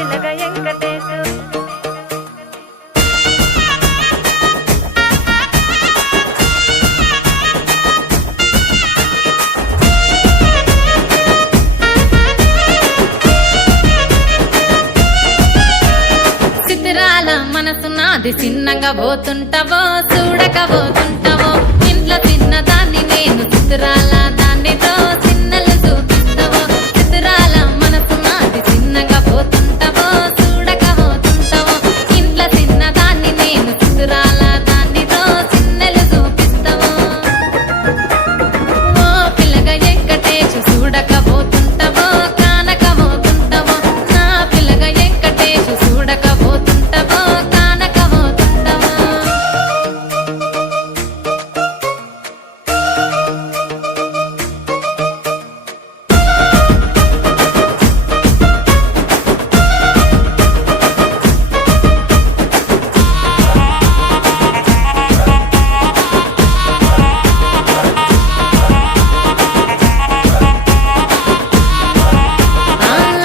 పిల్లగ వెంకటేశు చిత్రాల మనసు నాది చిన్నగా పోతుంటావో చూడక పోతుంటావో ఇంట్లో చిన్నదాన్ని నేను చిత్రాల దాన్నితో చిన్నలు చూపిస్తావో చిత్రాల మనసు నాది చిన్నగా పోతుంటావో చూడక పోతుంటావో ఇంట్లో చిన్నదాన్ని నేను చిత్రాల దాన్నితో చిన్నలు చూపిస్తావో ఓ పిల్లగా వెంకటేశు చూడక పోతుంటావో కానక పోతుంటావో నా పిల్లగా వెంకటేశు చూడక పోతుంటావో కానక పోతుంటావో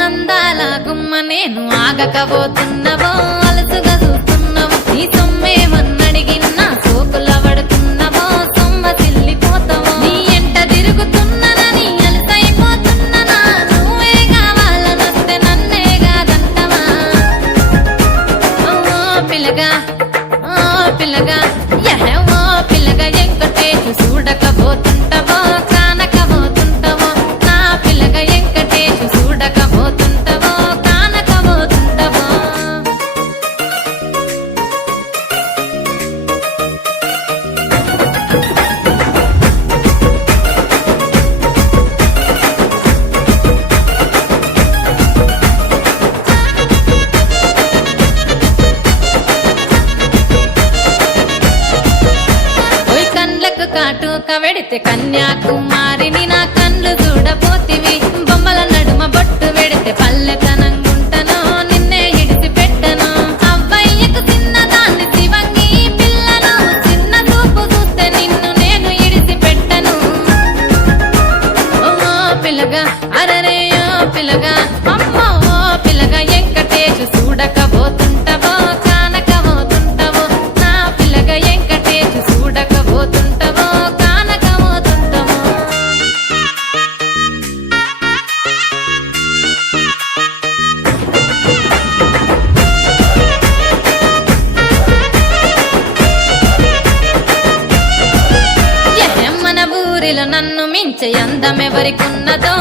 అందాల గుమ్మ నేను ఆగకపోతున్నవో అలసుగా చూస్తున్నావో నీ సొమ్మేమన్నడిగిన్నా సోకుల పడుతున్నవో సొమ్మ తిల్లిపోతావో నీ ఎంట తిరుగుతున్ననని అలసైపోతున్ననా నువ్వే కావాలనొస్తే నన్నే కాదంటవా ఓ పిల్లగా ఓ పిల్లగా ఓ పిల్లగా వెంకటేశు చూడకపోతుంటావో కానకపోతుంటావో నా పిల్లగా వెంకటేశు చూడకపోతుంటావో కానకపోతుంటావో ఓయ్ కండ్లకు కాటుక వెడితే కన్యాకుమారిని నా కండ్లు చూడపోతివి బొమ్మల నడుమ బొట్టు వెడితే పల్లెతనంగుంటను నిన్నే ఇడిసి పెట్టను అవ్వయ్యకు చిన్నదాన్ని శివంగి పిల్లను చిన్న చూపు చూస్తే నిన్ను నేను ఇడిసి పెట్టను ఓ పిల్లగా అరరే ఓ పిల్లగా అమ్మో ఓ పిల్లగా వెంకటేశు చూడకపోతుంటావో కానకపోతుంటావో నా పిల్లగా వెంకటేశు చూడకపోతుంటావో కానకపోతుంటావో మన ఊరిలో నన్ను మించే అందమెవరికున్నదో